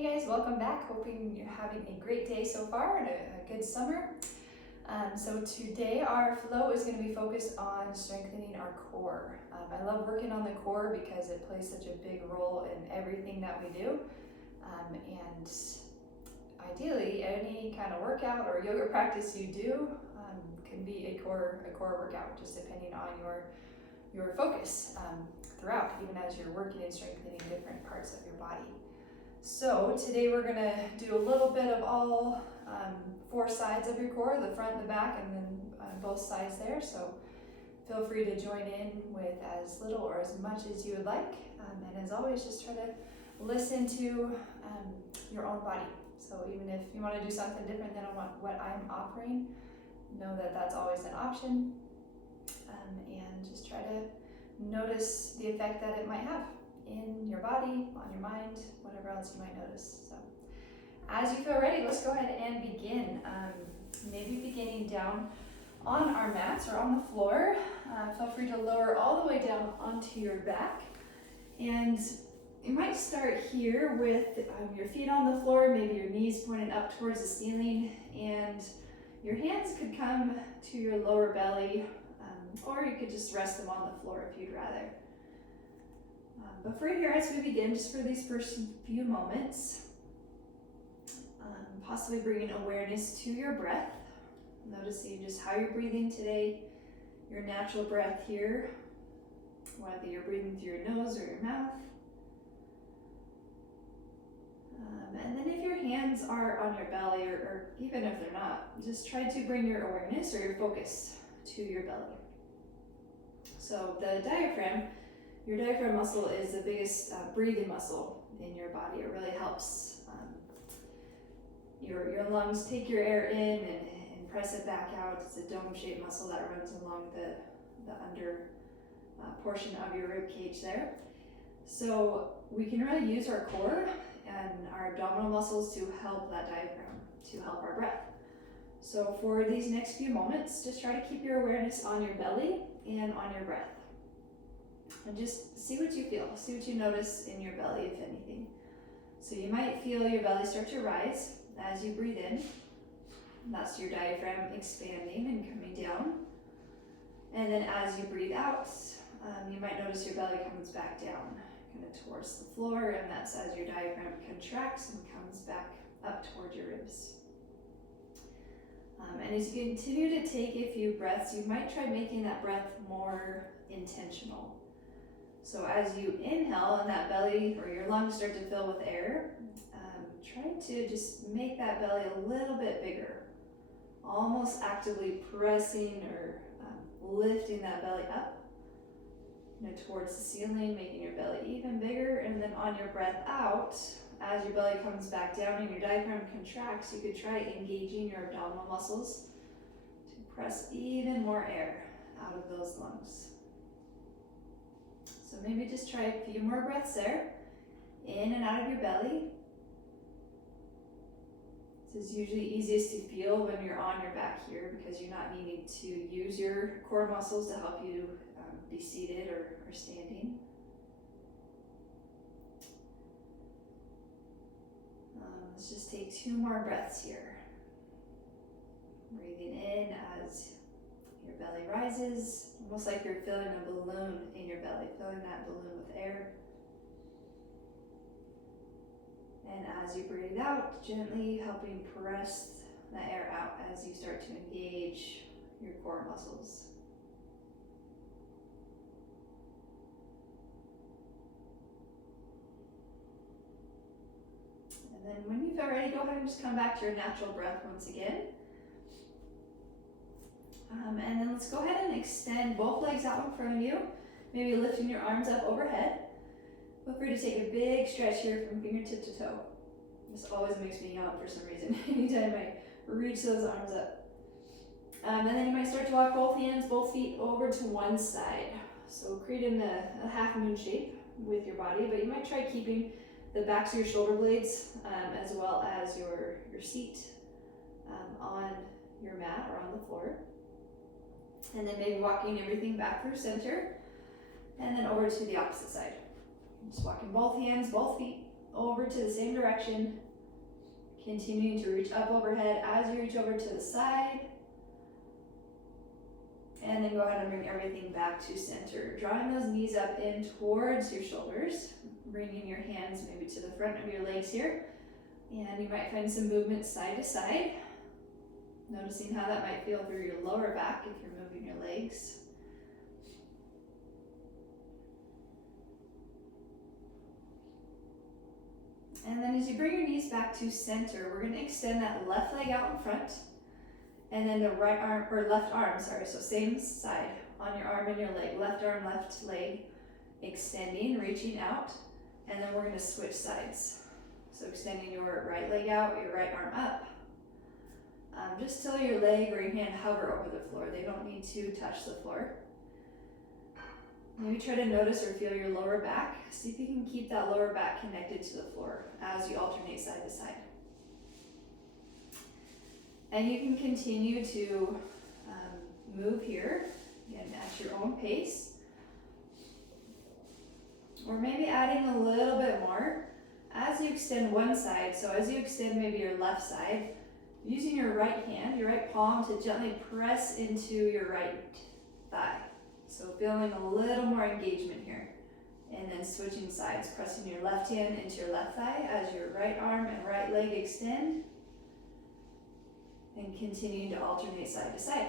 Hey guys, welcome back. Hoping you're having a great day so far and a good summer. So today our flow is going to be focused on strengthening our core. I love working on the core because it plays such a big role in everything that we do. And ideally, any kind of workout or yoga practice you do can be a core workout, just depending on your focus throughout, even as you're working and strengthening different parts of your body. So today we're going to do a little bit of all four sides of your core, the front, the back, and then both sides there. So feel free to join in with as little or as much as you would like. And as always, just try to listen to your own body. So even if you want to do something different than what I'm offering, know that that's always an option. And just try to notice the effect that it might have in your body, on your mind, whatever else you might notice. So as you feel ready, let's go ahead and begin. Maybe beginning down on our mats or on the floor. Feel free to lower all the way down onto your back. And you might start here with your feet on the floor, maybe your knees pointed up towards the ceiling, and your hands could come to your lower belly, or you could just rest them on the floor if you'd rather. But for here, as we begin, just for these first few moments, possibly bringing awareness to your breath, noticing just how you're breathing today, your natural breath here, whether you're breathing through your nose or your mouth. And then if your hands are on your belly, or even if they're not, just try to bring your awareness or your focus to your belly. So the diaphragm, your diaphragm muscle is the biggest breathing muscle in your body. It really helps your lungs take your air in and press it back out. It's a dome-shaped muscle that runs along the under portion of your rib cage there. So we can really use our core and our abdominal muscles to help that diaphragm, to help our breath. So for these next few moments, just try to keep your awareness on your belly and on your breath. And just see what you feel, see what you notice in your belly, if anything. So you might feel your belly start to rise as you breathe in. That's your diaphragm expanding and coming down. And then as you breathe out, you might notice your belly comes back down, kind of towards the floor, and that's as your diaphragm contracts and comes back up toward your ribs. And as you continue to take a few breaths, you might try making that breath more intentional. So as you inhale and that belly or your lungs start to fill with air, try to just make that belly a little bit bigger, almost actively pressing or lifting that belly up towards the ceiling, making your belly even bigger. And then on your breath out, as your belly comes back down and your diaphragm contracts, you could try engaging your abdominal muscles to press even more air out of those lungs. So maybe just try a few more breaths there, in and out of your belly. This is usually easiest to feel when you're on your back here, because you're not needing to use your core muscles to help you be seated or standing. Let's just take 2 more breaths here. Breathing in as your belly rises, almost like you're filling a balloon in your belly, filling that balloon with air. And as you breathe out, gently helping press the air out as you start to engage your core muscles. And then when you feel ready, go ahead and just come back to your natural breath once again. And then let's go ahead and extend both legs out in front of you, maybe lifting your arms up overhead. Feel free to take a big stretch here from fingertip to toe. This always makes me yawn for some reason. Anytime I reach those arms up. And then you might start to walk both hands, both feet over to one side. So creating a half moon shape with your body, but you might try keeping the backs of your shoulder blades as well as your seat on your mat or on the floor. And then maybe walking everything back through center and then over to the opposite side. Just walking both hands, both feet over to the same direction. Continuing to reach up overhead as you reach over to the side. And then go ahead and bring everything back to center. Drawing those knees up in towards your shoulders. Bringing your hands maybe to the front of your legs here. And you might find some movement side to side. Noticing how that might feel through your lower back if you're moving your legs. And then as you bring your knees back to center, we're going to extend that left leg out in front. And then the right arm, or left arm, sorry, so same side on your arm and your leg. Left arm, left leg, extending, reaching out. And then we're going to switch sides. So extending your right leg out, your right arm up. Just till your leg or your hand hover over the floor. They don't need to touch the floor. Maybe try to notice or feel your lower back. See if you can keep that lower back connected to the floor as you alternate side to side. And you can continue to move here, again, at your own pace. Or maybe adding a little bit more as you extend one side. So as you extend maybe your left side, using your right hand, your right palm to gently press into your right thigh. So feeling a little more engagement here. And then switching sides, pressing your left hand into your left thigh as your right arm and right leg extend. And continue to alternate side to side.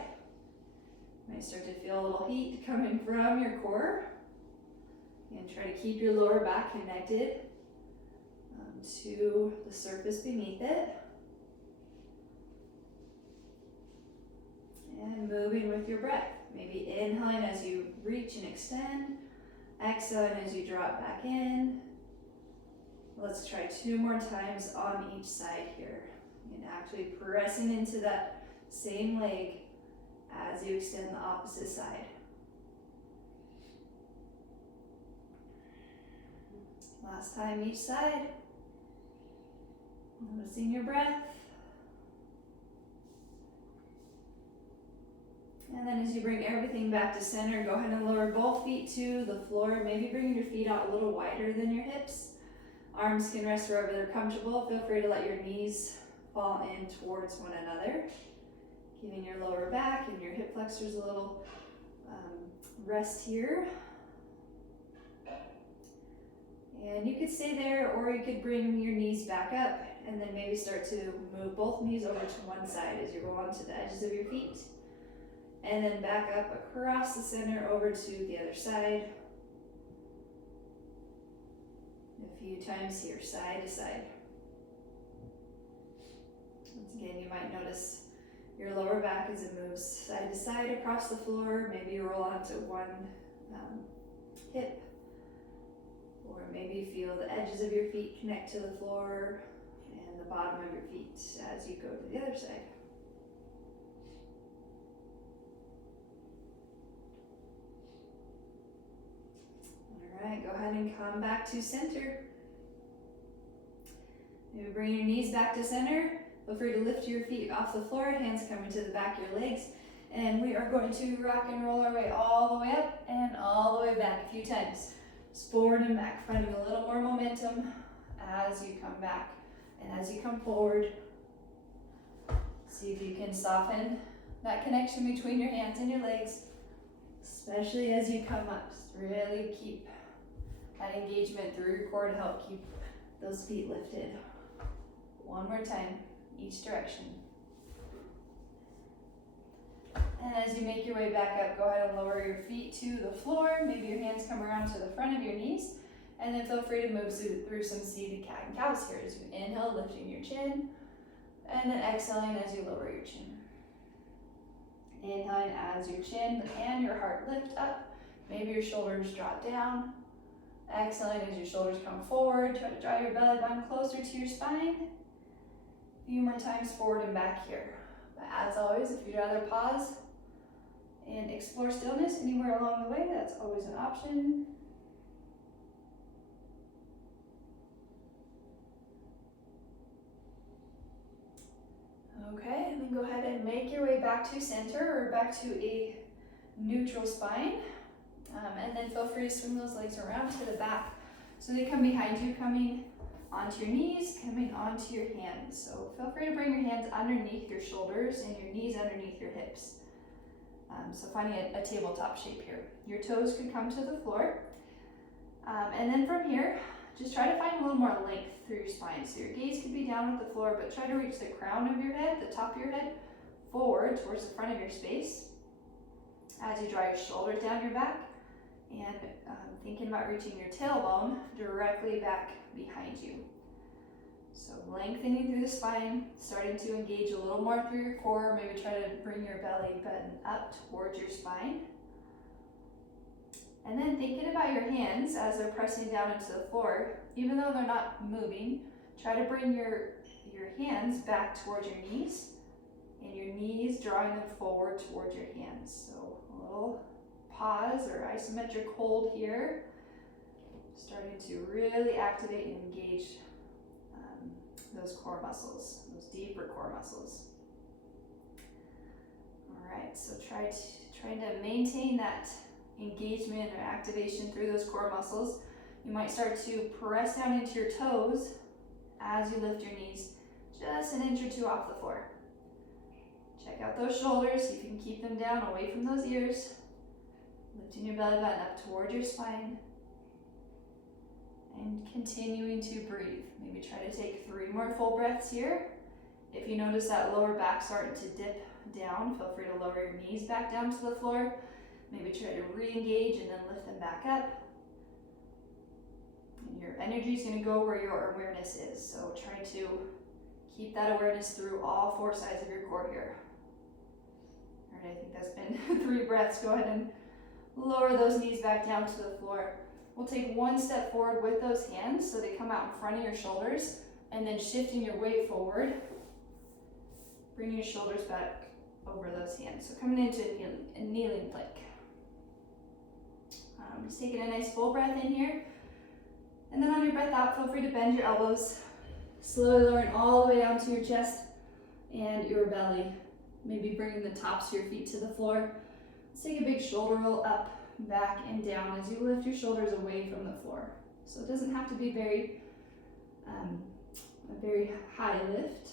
You might start to feel a little heat coming from your core. And try to keep your lower back connected to the surface beneath it. And moving with your breath. Maybe inhaling as you reach and extend. Exhaling as you drop back in. Let's try 2 more times on each side here. And actually pressing into that same leg as you extend the opposite side. Last time each side. Noticing your breath. And then as you bring everything back to center, go ahead and lower both feet to the floor. Maybe bring your feet out a little wider than your hips. Arms can rest wherever they're comfortable. Feel free to let your knees fall in towards one another. Giving your lower back and your hip flexors a little rest here. And you could stay there, or you could bring your knees back up and then maybe start to move both knees over to one side as you go onto the edges of your feet. And then back up across the center over to the other side. A few times here, side to side. Once again, you might notice your lower back as it moves side to side across the floor. Maybe you roll onto one hip. Or maybe feel the edges of your feet connect to the floor and the bottom of your feet as you go to the other side. All right, go ahead and come back to center. Maybe bring your knees back to center. Feel free to lift your feet off the floor, hands coming to the back of your legs. And we are going to rock and roll our way all the way up and all the way back a few times. Just forward and back, finding a little more momentum as you come back and as you come forward. See if you can soften that connection between your hands and your legs, especially as you come up. Just really keep that engagement through your core to help keep those feet lifted. One more time, each direction. And as you make your way back up, go ahead and lower your feet to the floor. Maybe your hands come around to the front of your knees. And then feel free to move through some seated cat and cows here. As you inhale, lifting your chin. And then exhaling as you lower your chin. Inhaling as your chin and your heart lift up. Maybe your shoulders drop down. Exhaling as your shoulders come forward. Try to draw your belly button closer to your spine. A few more times forward and back here. But as always, if you'd rather pause and explore stillness anywhere along the way, that's always an option. Okay, and then go ahead and make your way back to center or back to a neutral spine. And then feel free to swing those legs around to the back so they come behind you, coming onto your knees, coming onto your hands. So feel free to bring your hands underneath your shoulders and your knees underneath your hips. So finding a tabletop shape here. Your toes could come to the floor. And then from here, just try to find a little more length through your spine. So your gaze could be down at the floor, but try to reach the crown of your head, the top of your head, forward towards the front of your space. As you draw your shoulders down your back, and thinking about reaching your tailbone directly back behind you. So lengthening through the spine, starting to engage a little more through your core. Maybe try to bring your belly button up towards your spine. And then thinking about your hands as they're pressing down into the floor, even though they're not moving, try to bring your hands back towards your knees, and your knees drawing them forward towards your hands. So a little pause or isometric hold here, starting to really activate and engage those core muscles, those deeper core muscles. All right, so trying to maintain that engagement or activation through those core muscles. You might start to press down into your toes as you lift your knees just an inch or two off the floor. Check out those shoulders, see if you can keep them down away from those ears. Lifting your belly button up toward your spine. And continuing to breathe. Maybe try to take 3 more full breaths here. If you notice that lower back starting to dip down, feel free to lower your knees back down to the floor. Maybe try to re-engage and then lift them back up. And your energy is going to go where your awareness is. So try to keep that awareness through all 4 sides of your core here. All right, I think that's been 3 breaths. Go ahead and lower those knees back down to the floor. We'll take 1 step forward with those hands so they come out in front of your shoulders, and then shifting your weight forward, bringing your shoulders back over those hands. So coming into a kneeling plank. Just taking a nice full breath in here, and then on your breath out, feel free to bend your elbows, slowly lowering all the way down to your chest and your belly. Maybe bringing the tops of your feet to the floor. Let's take a big shoulder roll up, back and down as you lift your shoulders away from the floor. So it doesn't have to be a very high lift.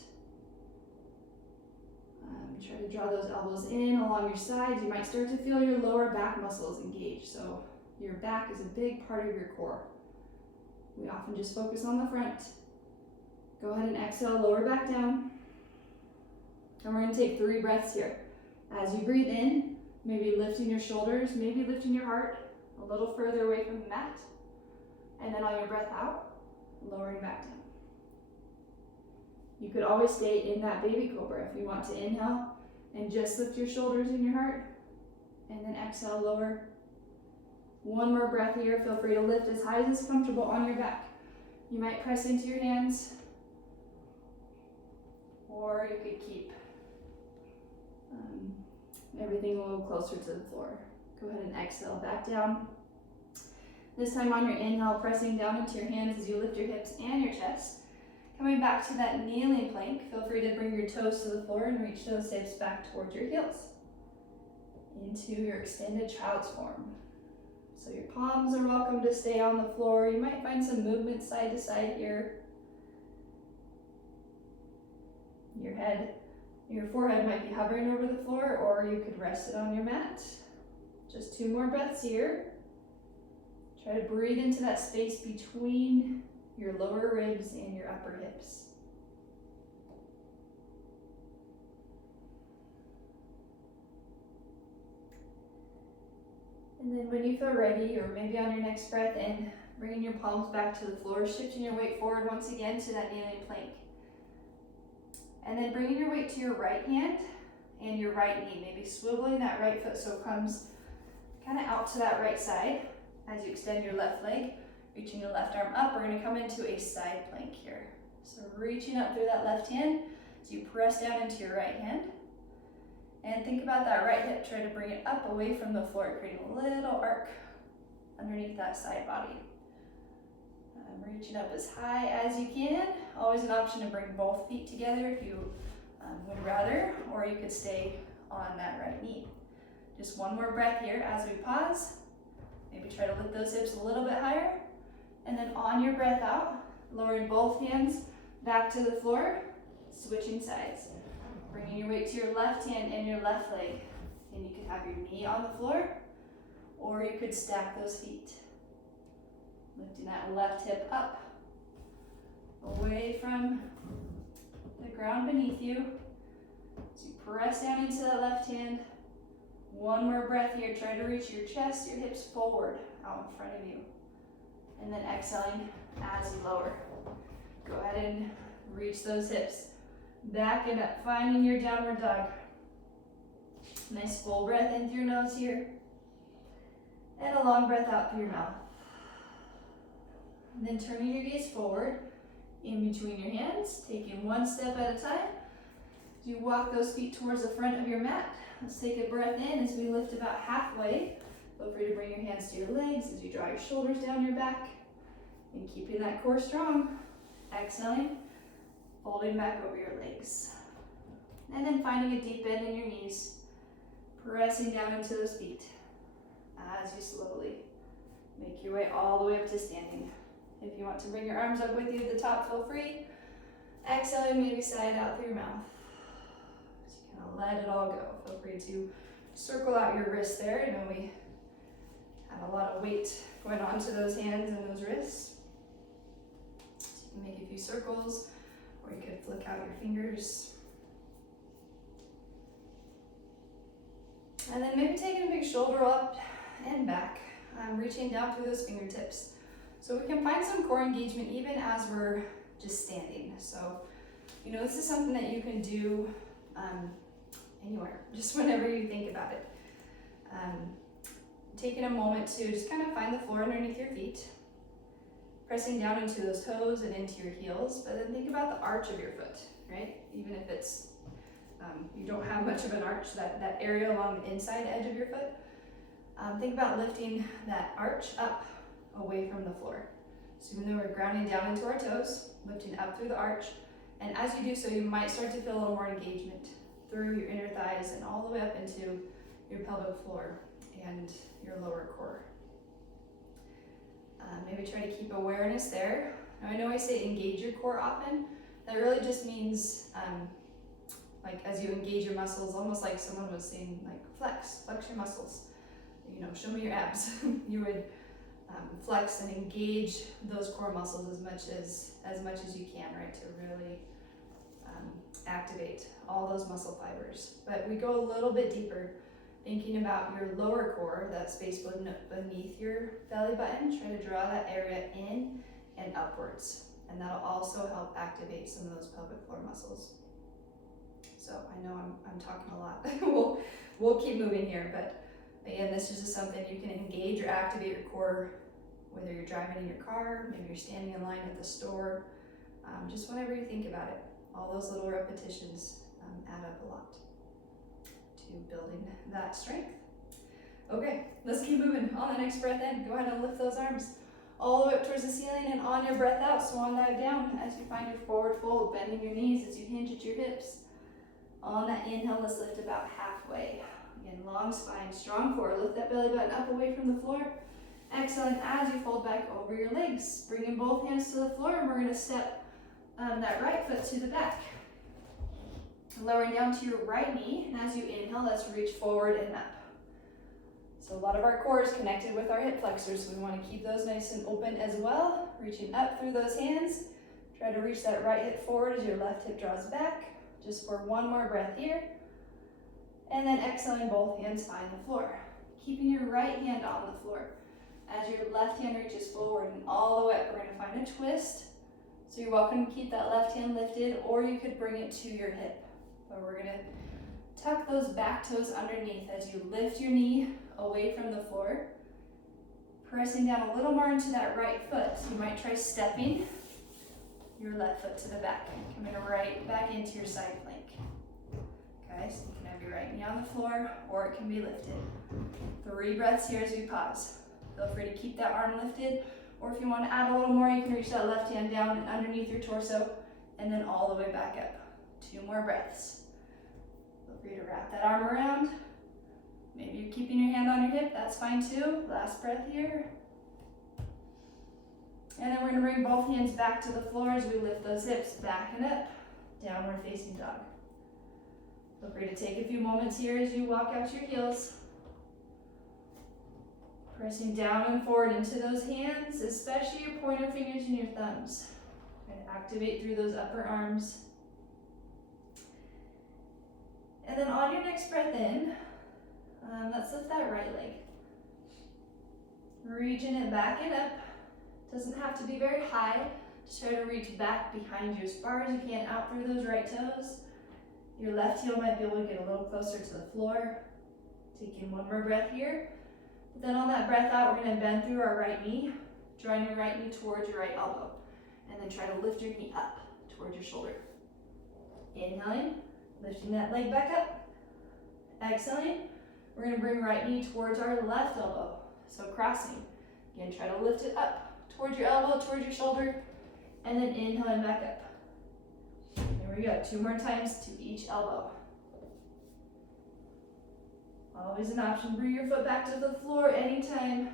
Try to draw those elbows in along your sides. You might start to feel your lower back muscles engage. So your back is a big part of your core. We often just focus on the front. Go ahead and exhale, lower back down. And we're going to take 3 breaths here. As you breathe in, maybe lifting your shoulders, maybe lifting your heart a little further away from the mat. And then on your breath out, lowering back down. You could always stay in that baby cobra if you want to inhale and just lift your shoulders and your heart. And then exhale, lower. 1 more breath here. Feel free to lift as high as is comfortable on your back. You might press into your hands, or you could keep everything a little closer to the floor. Go ahead and exhale back down. This time on your inhale, pressing down into your hands as you lift your hips and your chest. Coming back to that kneeling plank, feel free to bring your toes to the floor and reach those hips back towards your heels. Into your extended child's form. So your palms are welcome to stay on the floor. You might find some movement side to side here. Your forehead might be hovering over the floor, or you could rest it on your mat. Just 2 more breaths here. Try to breathe into that space between your lower ribs and your upper hips. And then when you feel ready, or maybe on your next breath in, bringing your palms back to the floor, shifting your weight forward once again to that kneeling plank. And then bringing your weight to your right hand and your right knee, maybe swiveling that right foot so it comes kind of out to that right side. As you extend your left leg, reaching your left arm up, we're going to come into a side plank here. So reaching up through that left hand as you press down into your right hand. And think about that right hip. Try to bring it up away from the floor, creating a little arc underneath that side body. Reaching up as high as you can. Always an option to bring both feet together if you would rather, or you could stay on that right knee. Just 1 more breath here as we pause. Maybe try to lift those hips a little bit higher. And then on your breath out, Lowering both hands back to the floor, switching sides. Bringing your weight to your left hand and your left leg. And you could have your knee on the floor, or you could stack those feet. Lifting that left hip up, away from the ground beneath you. So you press down into that left hand. One more breath here. Try to reach your chest, your hips forward, out in front of you. And then exhaling as you lower. Go ahead and reach those hips. Back and up, finding your downward dog. Nice full breath in through your nose here. And a long breath out through your mouth. And then turning your gaze forward, in between your hands, taking one step at a time. As you walk those feet towards the front of your mat, let's take a breath in as we lift about halfway. Feel free to bring your hands to your legs as you draw your shoulders down your back. And keeping that core strong. Exhaling, folding back over your legs. And then finding a deep bend in your knees, pressing down into those feet as you slowly make your way all the way up to standing. If you want to bring your arms up with you at the top, feel free. Exhaling, maybe sigh it out through your mouth. Just kind of let it all go. Feel free to circle out your wrists there. I know we have a lot of weight going onto those hands and those wrists. So you can make a few circles, or you could flick out your fingers. And then maybe taking a big shoulder up and back, reaching down through those fingertips. So we can find some core engagement even as we're just standing. So, this is something that you can do anywhere, just whenever you think about it. Taking a moment to just kind of find the floor underneath your feet, pressing down into those toes and into your heels, but then think about the arch of your foot, right? Even if it's, you don't have much of an arch, that area along the inside edge of your foot, think about lifting that arch up away from the floor. So even though we're grounding down into our toes, lifting up through the arch, and as you do so, you might start to feel a little more engagement through your inner thighs and all the way up into your pelvic floor and your lower core. Maybe try to keep awareness there. Now I know I say engage your core often. That really just means like as you engage your muscles, almost like someone was saying like flex your muscles. Show me your abs. You would flex and engage those core muscles as much as you can, right, to really activate all those muscle fibers. But we go a little bit deeper, thinking about your lower core, that space beneath your belly button. Try to draw that area in and upwards, and that'll also help activate some of those pelvic floor muscles. So I know I'm talking a lot. we'll keep moving here, but again, this is just something you can engage or activate your core, whether you're driving in your car, maybe you're standing in line at the store, just whenever you think about it. All those little repetitions add up a lot to building that strength. Okay, let's keep moving. On the next breath in, go ahead and lift those arms all the way up towards the ceiling, and on your breath out, swan dive down as you find your forward fold, bending your knees as you hinge at your hips. On that inhale, let's lift about halfway. Again, long spine, strong core. Lift that belly button up away from the floor. Exhaling as you fold back over your legs. Bringing both hands to the floor, and we're going to step that right foot to the back. Lowering down to your right knee, and as you inhale, let's reach forward and up. So a lot of our core is connected with our hip flexors, so we want to keep those nice and open as well. Reaching up through those hands. Try to reach that right hip forward as your left hip draws back. Just for one more breath here. And then exhaling, both hands find the floor. Keeping your right hand on the floor. As your left hand reaches forward and all the way up, we're going to find a twist. So you're welcome to keep that left hand lifted, or you could bring it to your hip. But we're going to tuck those back toes underneath as you lift your knee away from the floor. Pressing down a little more into that right foot. So you might try stepping your left foot to the back. Coming right back into your side plank. Okay, so you can have your right knee on the floor, or it can be lifted. 3 breaths here as we pause. Feel free to keep that arm lifted, or if you want to add a little more, you can reach that left hand down and underneath your torso, and then all the way back up. 2 more breaths. Feel free to wrap that arm around. Maybe you're keeping your hand on your hip, that's fine too. Last breath here. And then we're gonna bring both hands back to the floor as we lift those hips back and up, downward facing dog. Feel free to take a few moments here as you walk out your heels. Pressing down and forward into those hands, especially your pointer fingers and your thumbs. And activate through those upper arms. And then on your next breath in, let's lift that right leg. Reaching it back and up. Doesn't have to be very high. Just try to reach back behind you as far as you can, out through those right toes. Your left heel might be able to get a little closer to the floor. Taking one more breath here. But then on that breath out, we're gonna bend through our right knee, drawing your right knee towards your right elbow. And then try to lift your knee up towards your shoulder. Inhaling, lifting that leg back up. Exhaling, we're gonna bring right knee towards our left elbow. So crossing. Again, try to lift it up towards your elbow, towards your shoulder, and then inhaling back up. There we go, 2 more times to each elbow. Always an option, bring your foot back to the floor anytime.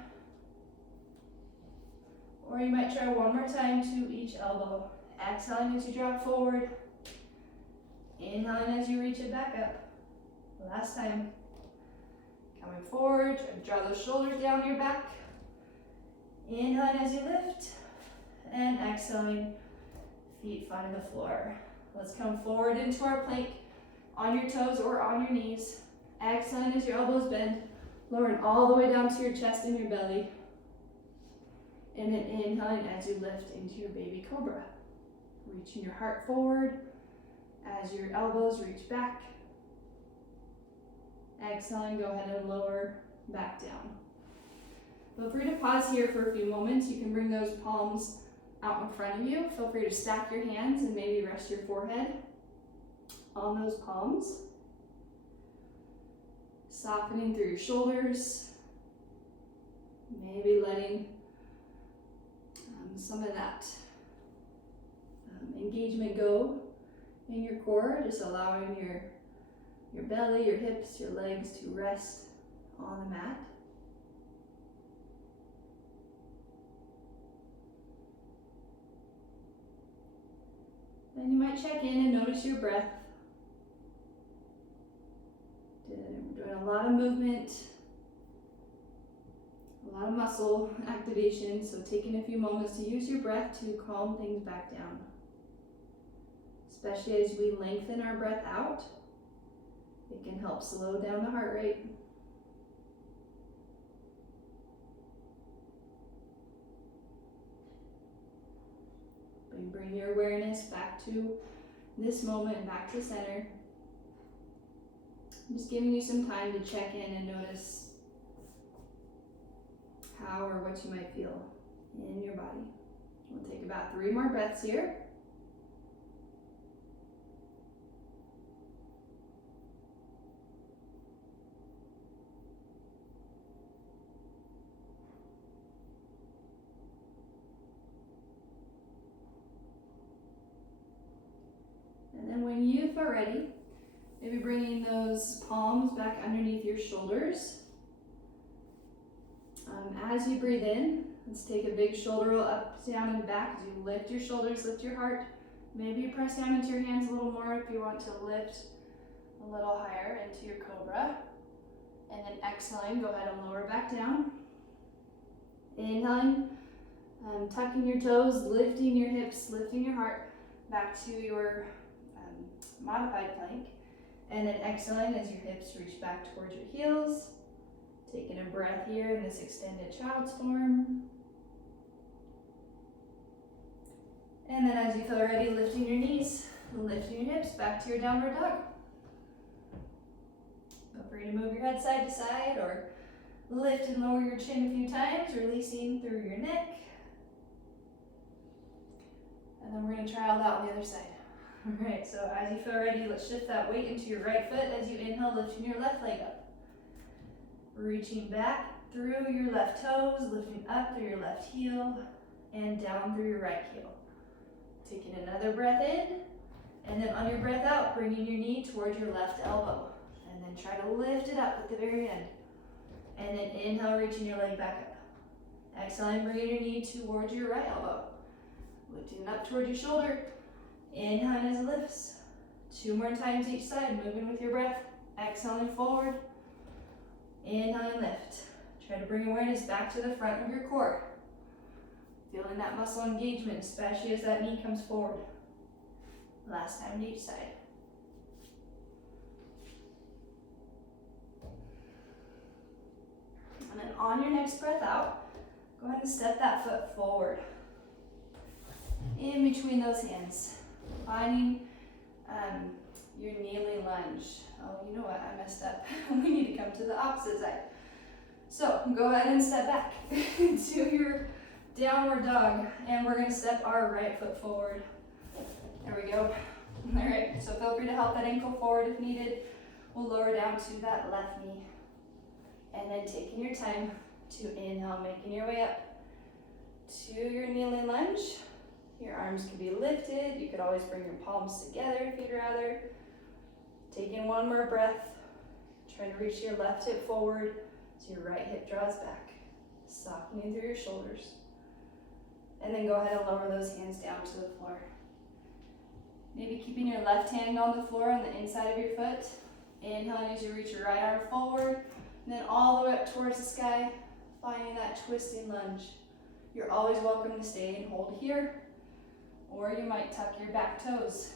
Or you might try 1 more time to each elbow. Exhaling as you drop forward. Inhaling as you reach it back up. Last time. Coming forward, draw those shoulders down your back. Inhaling as you lift, and exhaling, feet finding the floor. Let's come forward into our plank, on your toes or on your knees. Exhaling as your elbows bend, lowering all the way down to your chest and your belly. And then inhaling as you lift into your baby cobra. Reaching your heart forward as your elbows reach back. Exhaling, go ahead and lower back down. Feel free to pause here for a few moments. You can bring those palms out in front of you. Feel free to stack your hands and maybe rest your forehead on those palms. Softening through your shoulders. Maybe letting some of that engagement go in your core. Just allowing your belly, your hips, your legs to rest on the mat. Then you might check in and notice your breath. Doing a lot of movement, a lot of muscle activation, so taking a few moments to use your breath to calm things back down. Especially as we lengthen our breath out, it can help slow down the heart rate. And bring your awareness back to this moment, back to center. I'm just giving you some time to check in and notice how or what you might feel in your body. We'll take about 3 more breaths here. And then when you feel ready, maybe bringing those palms back underneath your shoulders. As you breathe in, let's take a big shoulder roll up, down, and back. As you lift your shoulders, lift your heart. Maybe you press down into your hands a little more if you want to lift a little higher into your cobra. And then exhaling, go ahead and lower back down. Inhaling, tucking your toes, lifting your hips, lifting your heart back to your modified plank. And then exhaling as your hips reach back towards your heels. Taking a breath here in this extended child's form. And then as you feel ready, lifting your knees, lifting your hips back to your downward dog. Feel free to move your head side to side or lift and lower your chin a few times, releasing through your neck. And then we're going to try all that on the other side. All right, so as you feel ready, let's shift that weight into your right foot as you inhale, lifting your left leg up. Reaching back through your left toes, lifting up through your left heel, and down through your right heel. Taking another breath in, and then on your breath out, bringing your knee towards your left elbow. And then try to lift it up at the very end. And then inhale, reaching your leg back Exhaling, bringing your knee towards your right elbow. Lifting up towards your shoulder. Inhaling as it lifts. 2 more times each side, moving with your breath. Exhaling forward. Inhaling, lift. Try to bring awareness back to the front of your core. Feeling that muscle engagement, especially as that knee comes forward. Last time to each side. And then on your next breath out, go ahead and step that foot forward. In between those hands. Finding your kneeling lunge. Oh, you know what? I messed up. We need to come to the opposite side. So go ahead and step back to your downward dog, and we're going to step our right foot forward. There we go. All right, so feel free to help that ankle forward if needed. We'll lower down to that left knee. And then taking your time to inhale, making your way up to your kneeling lunge. Your arms can be lifted. You could always bring your palms together if you'd rather. Taking 1 more breath. Trying to reach your left hip forward so your right hip draws back. Softening through your shoulders. And then go ahead and lower those hands down to the floor. Maybe keeping your left hand on the floor on the inside of your foot. Inhaling as you reach your right arm forward. And then all the way up towards the sky, finding that twisting lunge. You're always welcome to stay and hold here. Or you might tuck your back toes,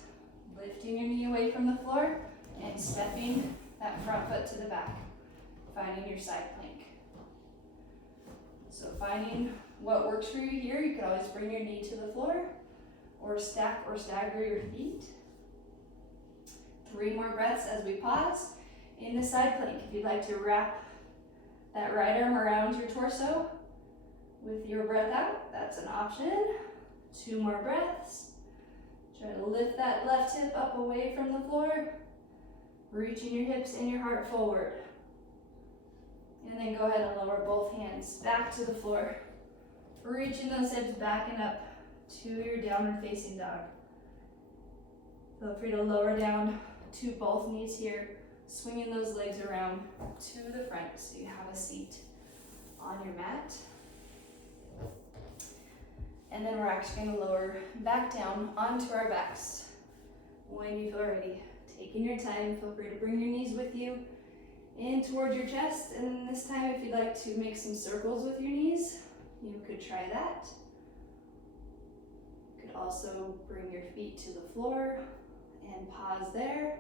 lifting your knee away from the floor and stepping that front foot to the back, finding your side plank. So finding what works for you here, you could always bring your knee to the floor or stack or stagger your feet. 3 more breaths as we pause. In the side plank, if you'd like to wrap that right arm around your torso with your breath out, that's an option. 2 more breaths. Try to lift that left hip up away from the floor, reaching your hips and your heart forward. And then go ahead and lower both hands back to the floor, reaching those hips back and up to your downward facing dog. Feel free to lower down to both knees here, swinging those legs around to the front so you have a seat on your mat. And then we're actually going to lower back down onto our backs when you feel ready. Taking your time, feel free to bring your knees with you in towards your chest. And this time, if you'd like to make some circles with your knees, you could try that. You could also bring your feet to the floor and pause there.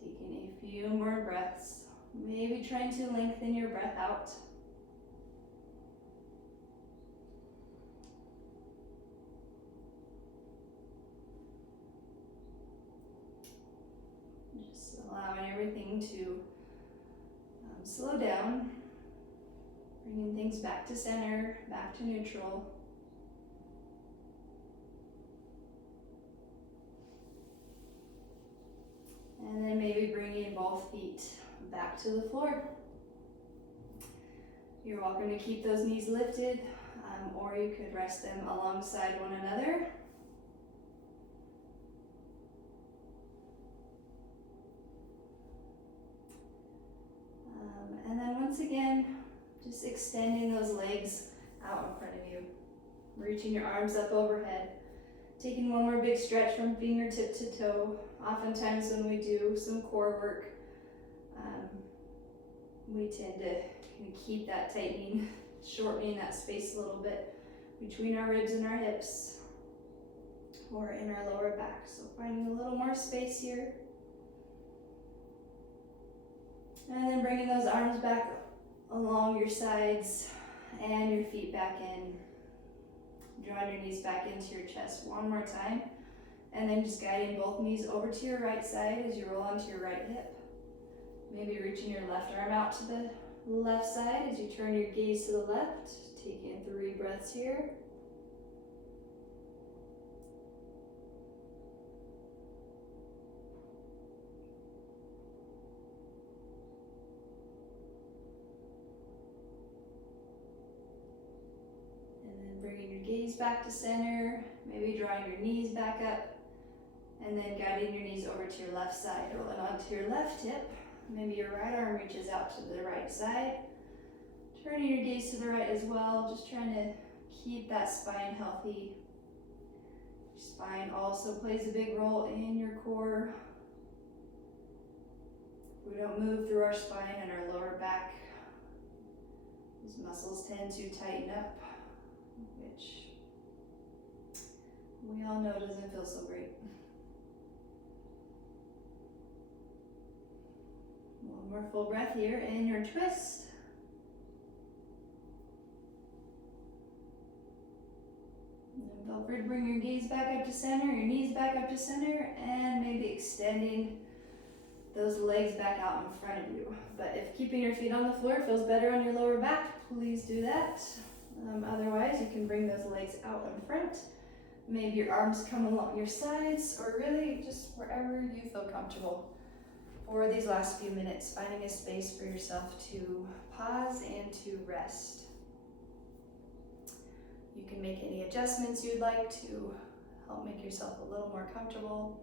Taking a few more breaths. Maybe trying to lengthen your breath out. Just allowing everything to slow down. Bringing things back to center, back to neutral. And then maybe bringing both feet back to the floor. You're welcome to keep those knees lifted, or you could rest them alongside one another. And then once again, just extending those legs out in front of you, reaching your arms up overhead, taking 1 more big stretch from fingertip to toe. Oftentimes when we do some core work, we tend to kind of keep that tightening, shortening that space a little bit between our ribs and our hips, or in our lower back. So finding a little more space here. And then bringing those arms back along your sides and your feet back in. Drawing your knees back into your chest 1 more time. And then just guiding both knees over to your right side as you roll onto your right hip. Maybe reaching your left arm out to the left side as you turn your gaze to the left. Taking 3 breaths here. And then bringing your gaze back to center. Maybe drawing your knees back up And then guiding your knees over to your left side, rolling onto your left hip. Maybe your right arm reaches out to the right side. Turning your gaze to the right as well, just trying to keep that spine healthy. Your spine also plays a big role in your core. If we don't move through our spine and our lower back, these muscles tend to tighten up, which we all know doesn't feel so great. One more full breath here in your twist. And feel free to bring your gaze back up to center, your knees back up to center, and maybe extending those legs back out in front of you. But if keeping your feet on the floor feels better on your lower back, please do that. Otherwise, you can bring those legs out in front. Maybe your arms come along your sides, or really just wherever you feel comfortable. For these last few minutes, finding a space for yourself to pause and to rest. You can make any adjustments you'd like to help make yourself a little more comfortable.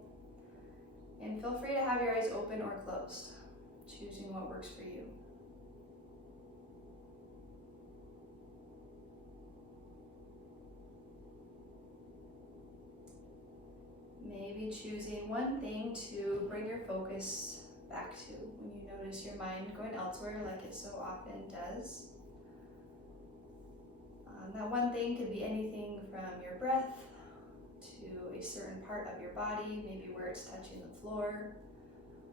And feel free to have your eyes open or closed, choosing what works for you. Maybe choosing one thing to bring your focus back to when you notice your mind going elsewhere like it so often does. That one thing could be anything from your breath to a certain part of your body, maybe where it's touching the floor,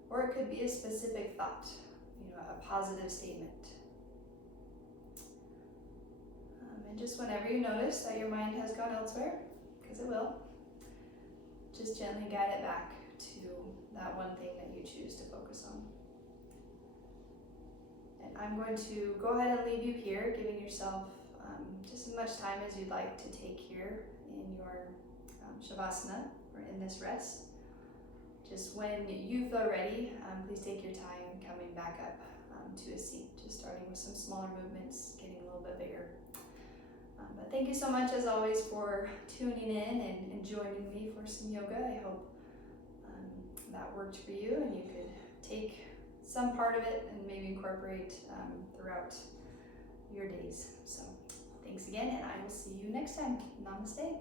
or it could be a specific thought, a positive statement. And just whenever you notice that your mind has gone elsewhere, because it will, just gently guide it back to that one thing that you choose to focus on. And I'm going to go ahead and leave you here, giving yourself just as much time as you'd like to take here in your Shavasana, or in this rest. Just when you feel ready, please take your time coming back up to a seat, just starting with some smaller movements, getting a little bit bigger. But thank you so much, as always, for tuning in and joining me for some yoga. I hope that worked for you, and you could take some part of it and maybe incorporate throughout your days. So thanks again, and I will see you next time. Namaste.